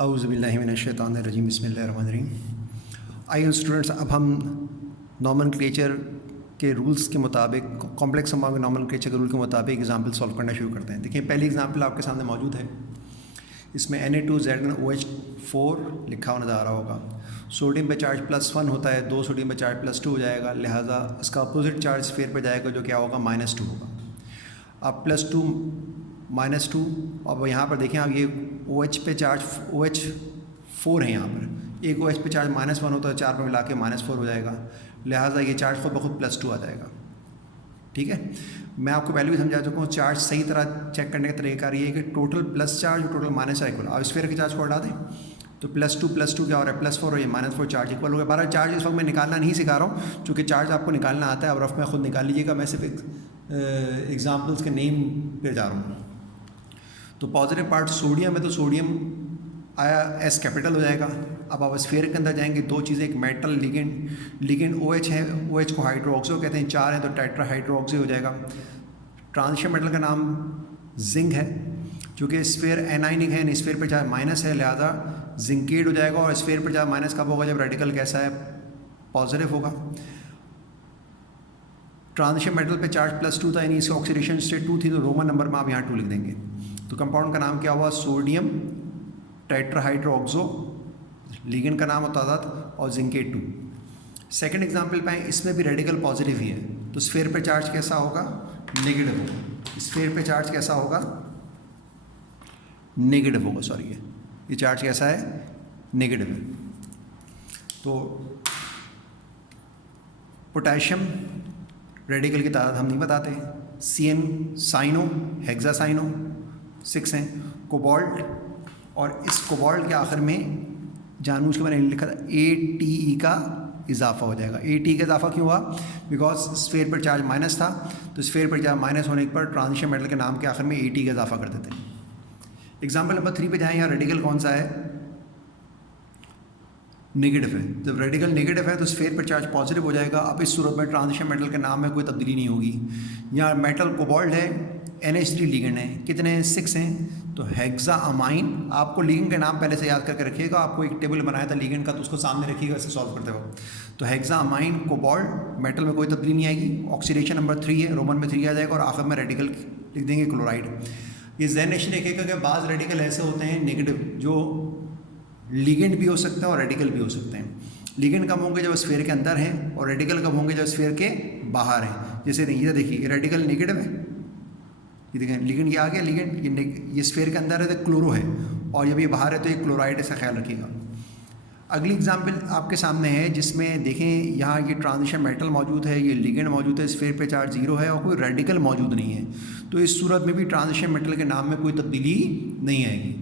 औज़ुबिल्लाहिमिनश्शैतानिर्रजीम बिस्मिल्लाहिर्रहमानिर्रहीम। आइए स्टूडेंट्स, अब हम नॉमेनक्लेचर के रूल्स के मुताबिक, कॉम्प्लेक्स नंबर के नॉमेनक्लेचर के रूल के मुताबिक एग्जाम्पल सॉल्व करना शुरू करते हैं। देखिए, पहली एग्जाम्पल आपके सामने मौजूद है। इसमें Na2ZnOH4 लिखा हुआ नज़र आ रहा होगा। सोडियम पे चार्ज +1 होता है, 2 सोडियम पे चार्ज +2 हो जाएगा, लिहाजा इसका अपोजिट चार्ज स्फीयर पे जाएगा जो क्या होगा, -2 होगा। अब +2 -2, अब यहाँ पर देखें, अब ये OH पे चार्ज OH4 है, यहाँ पर एक OH पे चार्ज -1 होता है, 4 पे मिला के -4 हो जाएगा, लिहाजा ये चार्ज खुद ब खुद +2 आ जाएगा। ठीक है, मैं आपको पहले भी समझा चुका हूँ। चार्ज सही तरह चेक करने का तरीका ये है कि टोटल प्लस चार्ज और टोटल माइनस चार्ज इक्वल। अब स्फीयर के चार्ज को हटा दें तो +2 क्या हो रहा है, +4 और ये -4 चार्ज इक्वल हो गया। 12 चार्ज इस वक्त मैं निकालना नहीं सिखा रहा हूँ, चूँकि चार्ज आपको निकालना आता है और रफ में खुद निकाल लीजिएगा। मैं सिर्फ एग्जाम्पल्स के नेम पे जा रहा हूँ। तो पॉजिटिव पार्ट सोडियम है, तो सोडियम आया S कैपिटल हो जाएगा। अब आप स्फीयर के अंदर जाएंगे, दो चीज़ें, एक मेटल लिगेंड OH है, OH को हाइड्रोक्सो कहते हैं, 4 है तो टेट्राहाइड्रोक्सी हो जाएगा। ट्रांजिशन मेटल का नाम जिंक है, चूँकि स्फीयर एनाइनिक है, स्फीयर पर चार्ज माइनस है, लिहाजा जिंकेड हो जाएगा। और स्फीयर पर चार्ज माइनस कब होगा, जब रेडिकल कैसा है, पॉजिटिव होगा। ट्रांजिशन मेटल पे चार्ज +2 था, यानी इसकी ऑक्सीडेशन स्टेट 2 थी, तो रोमन नंबर में आप यहाँ 2 लिख देंगे। तो कंपाउंड का नाम क्या हुआ, सोडियम टेट्राहाइड्रोक्सो, लिगेंड का नाम होता था, और जिंकेट 2। सेकेंड एग्जाम्पल पे, इसमें भी रेडिकल पॉजिटिव ही है, तो स्फीयर पे चार्ज कैसा होगा, नेगेटिव होगा। स्फीयर पे चार्ज कैसा होगा, नेगेटिव होगा, सॉरी ये चार्ज कैसा है, नेगेटिव है। तो पोटेशियम रेडिकल की तादाद हम नहीं बताते। CN साइनो, हेक्सासाइनो 6 हैं। कोबाल्ट, और इस कोबाल्ट के आखिर में जानबूझ के मैंने लिखा था ATE का इजाफा हो जाएगा। ATE का इजाफा क्यों हुआ, बिकॉज स्फीयर पर चार्ज माइनस था, तो स्फीयर पर चार्ज माइनस होने पर ट्रांजिशन मेटल के नाम के आखिर में ATE का इजाफा कर देते हैं। एग्जाम्पल नंबर 3 पे जाएँ, यहाँ रेडिकल कौन सा है, नेगेटिव है। जब रेडिकल नेगेटिव है तो स्फीयर पर चार्ज पॉजिटिव हो जाएगा। अब इस सूरत में ट्रांजिशन मेटल के नाम में कोई तब्दीली नहीं होगी। यहाँ मेटल कोबाल्ट है, NH3 लिगेंड है, कितने हैं, 6 हैं, तो हेक्सा अमाइन। आपको लिगेंड के नाम पहले से याद करके रखिएगा, आपको एक टेबल बनाया था लिगेंड का, तो उसको सामने रखिएगा इसे सॉल्व करते वक्त। तो हेक्सा अमाइन कोबाल्ट, मेटल में कोई तब्दीली नहीं आएगी, ऑक्सीडेशन नंबर 3 है, रोमन में 3 आ जाएगा, और आखिर में रेडिकल लिख देंगे क्लोराइड। ये ज़हन नशीं रखिएगा कि बाज़ रेडिकल ऐसे होते हैं नेगेटिव, जो लिगेंड भी हो सकते हैं और रेडिकल भी हो सकते हैं। लिगेंड कब होंगे, जब स्फीयर के अंदर हैं, और रेडिकल कब होंगे, जब स्फीयर के बाहर हैं। जैसे ये देखिए, ये रेडिकल नेगेटिव है, ये देखें लिगेंड ये आ गया, लिगेंड ये स्फीयर के अंदर है तो क्लोरो है, और जब ये बाहर है तो ये क्लोराइड, ऐसा ख्याल रखिएगा। अगली एग्जाम्पल आपके सामने है, जिसमें देखें यहाँ ये ट्रांजिशन मेटल मौजूद है, ये लिगेंड मौजूद है, स्फीयर पे चार्ज 0 है, और कोई रेडिकल मौजूद नहीं है। तो इस सूरत में भी ट्रांजिशन मेटल के नाम में कोई तब्दीली नहीं आएगी,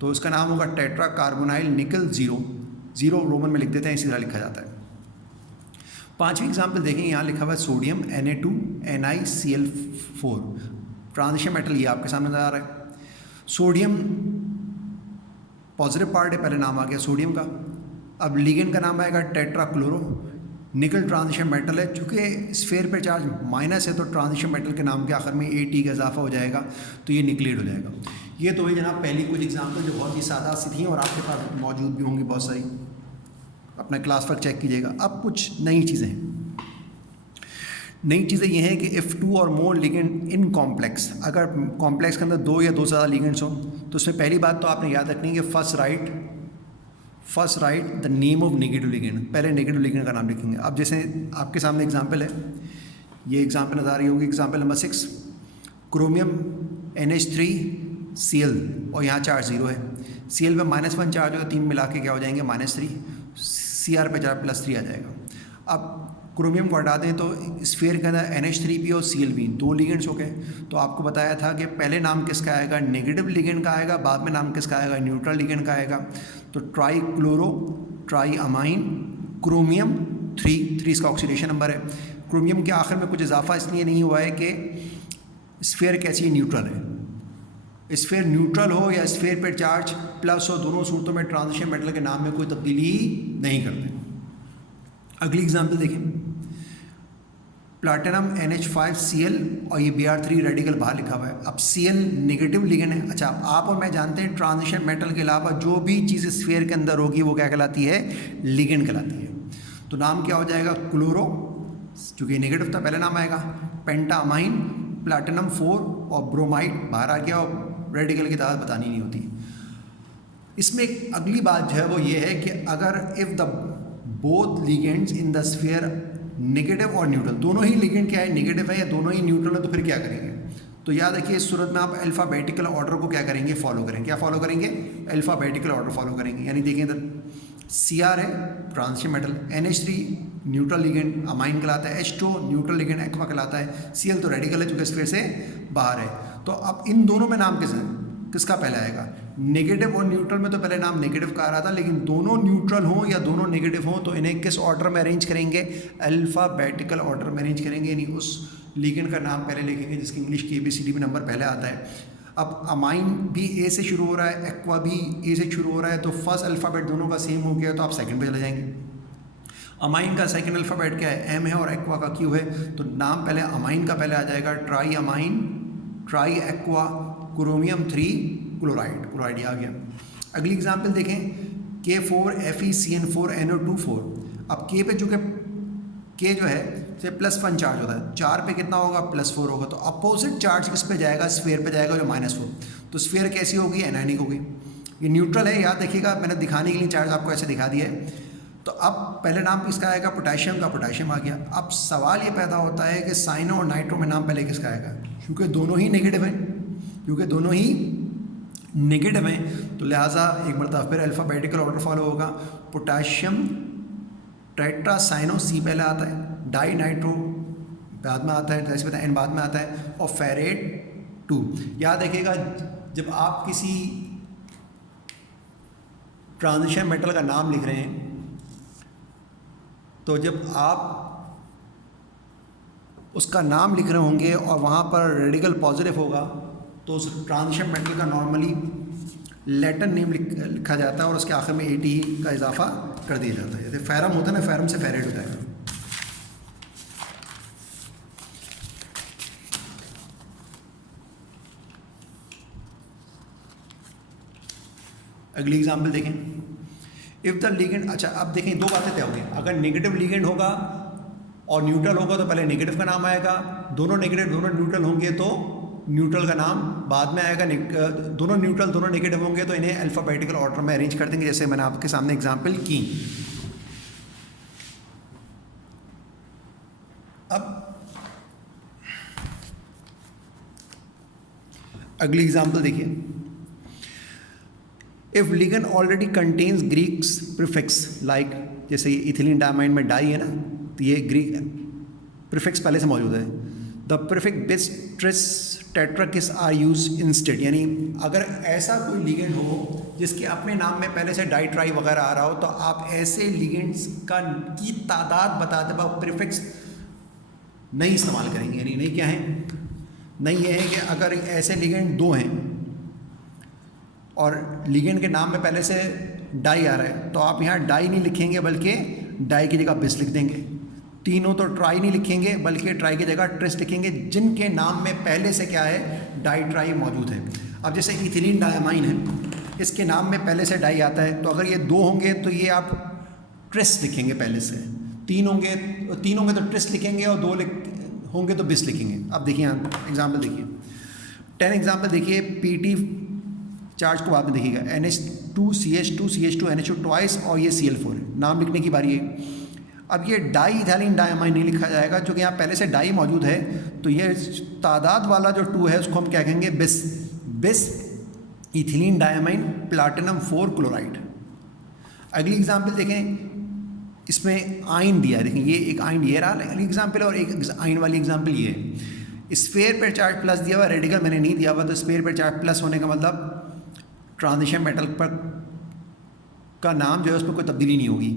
तो इसका नाम होगा टेट्रा कार्बोनाइल निकल 0 रोमन में लिख देते हैं, इसी तरह लिखा जाता है। पांचवी एग्जाम्पल देखें, यहाँ लिखा हुआ है सोडियम Na2NiCl4, ट्रांजिशन मेटल ये आपके सामने नजर आ रहा है। सोडियम पॉजिटिव पार्ट है, पहले नाम आ गया सोडियम का। अब लिगेंड का नाम आएगा टेट्राक्लोरो, निकल ट्रांजिशन मेटल है, चूँकि स्फीयर पर चार्ज माइनस है तो ट्रांजिशन मेटल के नाम के आखिर में AT का इजाफा हो जाएगा, तो ये निक्लेड हो जाएगा। ये तो है जनाब पहली कुछ एग्जाम्पल जो बहुत ही सादा सी थी, और आपके पास मौजूद भी होंगी बहुत सारी, अपना क्लास वर्क चेक कीजिएगा। अब कुछ नई चीज़ें हैं। नई चीज़ें ये हैं कि इफ़ 2 और मोर लिगेंड इन कॉम्प्लेक्स, अगर कॉम्प्लेक्स के अंदर 2 या 2 से ज़्यादा लिगेंड्स हों, तो उसमें पहली बात तो आपने याद रखनी है कि first right the name of negative ligand, पहले नेगेटिव लिगेंड का नाम लिखेंगे। अब जैसे आपके सामने एग्जाम्पल है, ये एग्जाम्पल नज़र आ रही होगी, एग्जाम्पल नंबर 6, क्रोमियम NH3Cl, और यहाँ चार्ज 0 है। Cl पे -1 चार्ज होगा, 3 मिला के क्या हो जाएंगे, -3, Cr पे चार्ज +3 आ जाएगा। अब क्रोमियम को हटा दें तो स्फीयर के अंदर NH3P और Cl भी 2 लिगेंड्स हो गए। तो आपको बताया था कि पहले नाम किसका आएगा, नेगेटिव लिगेंड का आएगा, बाद में नाम किसका आएगा, न्यूट्रल लिगेंड का आएगा। तो ट्राईक्लोरो, ट्राईअमाइन, क्रोमियम 3 इसका ऑक्सीडेशन नंबर है। क्रोमियम के आखिर में कुछ इजाफा इसलिए नहीं हुआ है कि स्फीयर कैसी न्यूट्रल है। स्फीयर न्यूट्रल हो या स्फीयर पर चार्ज प्लस हो, दोनों सूरतों में ट्रांजिशन मेटल के नाम में कोई तब्दीली नहीं करते। अगली एग्जाम्पल देखें, प्लाटिनम NH5Cl और ये Br3 रेडिकल बाहर लिखा हुआ है। अब Cl नेगेटिव लिगेंड है। अच्छा, आप और मैं जानते हैं ट्रांजिशन मेटल के अलावा जो भी चीज़ स्फीयर के अंदर होगी वो क्या कहलाती है? लिगेंड कहलाती है। तो नाम क्या हो जाएगा? क्लोरो, चूँकि नेगेटिव था पहले नाम आएगा, पेंटामाइन, प्लाटिनम 4 और ब्रोमाइड बाहर आ गया, और रेडिकल की तादाद बतानी नहीं होती। इसमें एक अगली बात जो है वो ये है कि अगर if the both ligands in the sphere negative और न्यूट्रल, दोनों ही लिगेंड क्या है? नेगेटिव है, या दोनों ही न्यूट्रल है, तो फिर क्या करेंगे? तो याद रखिए इस सूरत में आप अल्फ़ाबेटिकल ऑर्डर को क्या करेंगे? फॉलो करेंगे। क्या फॉलो करेंगे? अल्फ़ाबेटिकल ऑर्डर फॉलो करेंगे। यानी देखिए इधर Cr है transition metal, NH3 neutral ligand amine कहलाता है, H2 न्यूट्रल लिगेंड एक्वा कहलाता है, Cl तो रेडिकल है चूँकि स्फीयर से बाहर है। तो अब इन दोनों में नाम किसका पहले आएगा? नेगेटिव और न्यूट्रल में तो पहले नाम नेगेटिव का आ रहा था, लेकिन दोनों न्यूट्रल हों या दोनों नेगेटिव हों तो इन्हें किस ऑर्डर में अरेंज करेंगे? अल्फ़ाबेटिकल ऑर्डर में अरेंज करेंगे, यानी उस लिगेंड का नाम पहले लिखेंगे जिसकी इंग्लिश KBCD में नंबर पहले आता है। अब अमाइन भी A से शुरू हो रहा है, एक्वा भी A से शुरू हो रहा है, तो फर्स्ट अल्फ़ाबेट दोनों का सेम हो गया, तो आप सेकंड पे चले जाएंगे। अमाइन का सेकंड अल्फ़ाबेट क्या है? M है और एक्वा का Q है, तो नाम पहले अमाइन का पहले आ जाएगा, triamine, triaqua, chromium 3 chloride, chloride आ गया। अगली एग्जाम्पल देखें, K4FeCN4NO24। अब K पे चूँकि K जो है से +1 चार्ज होता है, 4 पे कितना होगा? +4 होगा, तो अपोजिट चार्ज किस पे जाएगा? स्फीयर पे जाएगा जो -4। तो स्फीयर कैसी होगी? एनायनिक होगी। ये न्यूट्रल है, याद देखिएगा मैंने दिखाने के लिए चार्ज आपको ऐसे दिखा दिया है। तो अब पहले नाम किसका आएगा? पोटेशियम का, पोटेशियम आ गया। अब सवाल ये पैदा होता है कि साइनो और नाइट्रो में नाम पहले किसका आएगा? क्योंकि दोनों ही नेगेटिव हैं, तो लिहाजा एक मरतबा फिर अल्फ़ाबेटिकल ऑर्डर फॉलो होगा। पोटेशियम टेट्रा साइनो C पहले आता है, डाई नाइट्रो बाद में आता है, जैसे पता है N बाद में आता है, और फेरेट 2। याद रखिएगा जब आप किसी ट्रांजिशन मेटल का नाम लिख रहे हैं, तो जब आप उसका नाम लिख रहे होंगे और वहाँ पर रेडिकल पॉजिटिव होगा, तो उस ट्रांजिशन मेटल का नॉर्मली लैटिन नेम लिखा जाता है और उसके आखिर में ATE का इजाफा कर दिया जाता है। जैसे फेरम होता है ना, फेरम से फेरेट हो जाएगा। अगली एग्जाम्पल देखें, इफ़ द लिगेंड, अच्छा अब देखें दो बातें तय होंगी। अगर नेगेटिव लिगेंड होगा और न्यूट्रल होगा तो पहले नेगेटिव का नाम आएगा, दोनों नेगेटिव दोनों न्यूट्रल होंगे तो न्यूट्रल का नाम बाद में आएगा। दोनों न्यूट्रल दोनों नेगेटिव होंगे तो इन्हें अल्फ़ाबेटिकल ऑर्डर में अरेंज कर देंगे, जैसे मैंने आपके सामने एग्जांपल की। अब अगली एग्जांपल देखिए, if ligand already contains Greeks prefix, like जैसे इथिलीन डायमाइन में डाई है ना, तो ये ग्रीक प्रीफिक्स पहले से मौजूद है। The prefix bis tris tetrakis are use instead, यानी अगर ऐसा कोई लिगेंड हो जिसके अपने नाम में पहले से डाई ट्राई वगैरह आ रहा हो, तो आप ऐसे लिगेंड्स की तादाद बताते वक्त प्रीफिक्स नहीं इस्तेमाल करेंगे। यानी नहीं क्या है, नहीं ये है कि अगर ऐसे लिगेंड दो हैं और लिगेंड के नाम में पहले से डाई आ रहा है, तो आप यहाँ डाई नहीं लिखेंगे बल्कि डाई की जगह बिस लिख देंगे। तीनों तो ट्राई नहीं लिखेंगे बल्कि ट्राई की जगह ट्रिस लिखेंगे, जिनके नाम में पहले से क्या है, डाई ट्राई मौजूद है। अब जैसे इथिलीन डायमाइन है, इसके नाम में पहले से डाई आता है, तो अगर ये दो होंगे तो ये आप ट्रिस लिखेंगे पहले से, तीन होंगे तो ट्रिस लिखेंगे और दो होंगे तो बिस लिखेंगे। अब देखिए यहाँ एग्जाम्पल देखिए, 10 एग्जाम्पल देखिए। PT चार्ज को बाद में देखिएगा, NH2CH2 NH2 ट्वाइस और ये Cl4 है। नाम लिखने की बारी है। अब ये डाई इथाइलिन डायमाइन नहीं लिखा जाएगा क्योंकि यहाँ पहले से डाई मौजूद है, तो ये तादाद वाला जो 2 है उसको हम क्या कहेंगे, बिस इथिलीन डायमाइन प्लाटिनम 4 क्लोराइड। अगली एग्जाम्पल देखें, इसमें आयन दिया है, देखें ये एक आयन ये रहा एग्जाम्पल और एक आयन वाली एग्जाम्पल ये है। स्फीयर पर चार्ज प्लस दिया हुआ, रेडिकल मैंने नहीं दिया हुआ, तो स्फीयर पर चार्ज प्लस होने का मतलब ट्रांजिशन मेटल पर का नाम जो है उस पर कोई तब्दीली नहीं होगी।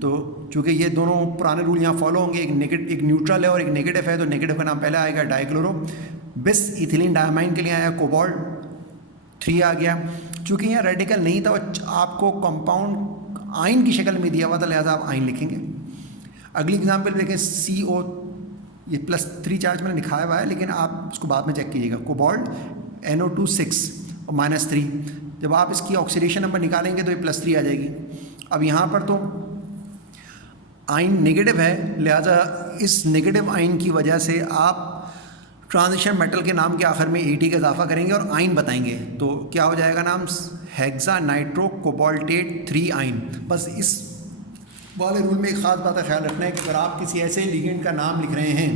तो चूँकि ये दोनों पुराने रूल यहाँ फॉलो होंगे, एक न्यूट्रल है और एक नेगेटिव है, तो नेगेटिव का नाम पहले आएगा डाइक्लोरो। बिस इथिलीन डायमाइन के लिए आया कोबाल्ट 3 आ गया। चूँकि यहाँ रेडिकल नहीं था, आपको कंपाउंड आयन की शक्ल में दिया हुआ था, लिहाजा आप आयन लिखेंगे। अगली एग्जाम्पल देखें, ये +3 चार्ज मैंने दिखाया हुआ है, लेकिन आप उसको बाद में चेक कीजिएगा। कोबाल्ट NO2 6 और -3, जब आप इसकी ऑक्सीडेशन नंबर निकालेंगे तो ये +3 आ जाएगी। अब यहाँ पर तो आयन नेगेटिव है, लिहाजा इस नेगेटिव आयन की वजह से आप ट्रांजिशन मेटल के नाम के आखिर में AT का इजाफा करेंगे और आयन बताएंगे, तो क्या हो जाएगा नाम? Hexa nitro cobaltate 3 ion. बस इस वाले रूल में एक ख़ास बात का ख्याल रखना है कि अगर आप किसी ऐसे लिगेंड का नाम लिख रहे हैं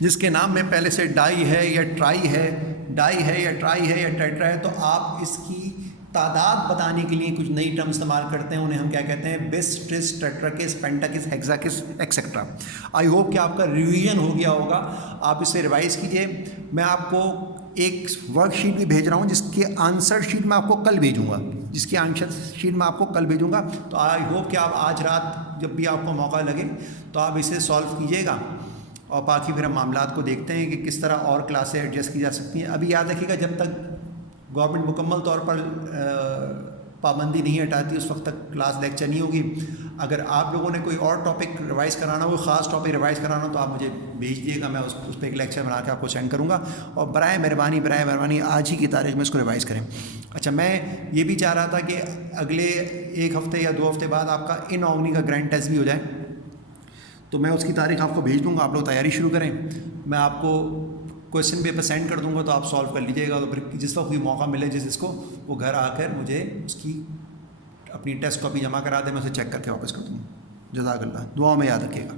जिसके नाम में पहले से डाई है या ट्राई है, डाई है या ट्राई है या टेट्रा है, तो आप इसकी तादाद बताने के लिए कुछ नई टर्म इस्तेमाल करते हैं, उन्हें हम क्या कहते हैं? Bis, tris, tetrakis, pentakis, hexakis etcetera. I hope कि आपका रिवीजन हो गया होगा, आप इसे रिवाइज कीजिए। मैं आपको एक वर्कशीट भी भेज रहा हूँ जिसके आंसर शीट मैं आपको कल भेजूँगा, तो आई होप कि आप आज रात जब भी आपको मौका लगे तो आप इसे सॉल्व कीजिएगा, और बाकी फिर हम मामलात को देखते हैं कि किस तरह और क्लासें एडजस्ट की जा सकती हैं। अभी याद रखिएगा, जब तक गवर्नमेंट मुकम्मल तौर पर पाबंदी नहीं हटाती उस वक्त तक क्लास लेक्चर नहीं होगी। अगर आप लोगों ने कोई और टॉपिक रिवाइज़ कराना हो, ख़ास टॉपिक रिवाइज़ कराना हो, तो आप मुझे भेज दिएगा, मैं उस पर एक लेक्चर बना के आपको सेंड करूँगा। और बराए मेहरबानी आज ही की तारीख में इसको रिवाइज़ करें। अच्छा, मैं ये भी चाह रहा था कि अगले 1 हफ़्ते या 2 हफ़्ते बाद आपका इनऑग्नी का ग्रैंड टेस्ट भी हो जाए, तो मैं उसकी तारीख आपको भेज दूँगा, आप लोग तैयारी शुरू करें। मैं आपको क्वेश्चन पेपर सेंड कर दूंगा, तो आप सॉल्व कर लीजिएगा। तो फिर जिस वक्त भी मौका मिले जिसको, वो घर आकर मुझे उसकी अपनी टेस्ट कॉपी जमा करा दे, मैं उसे चेक करके वापस कर दूँगा। जज़ाकल्लाह, दुआ में याद रखिएगा।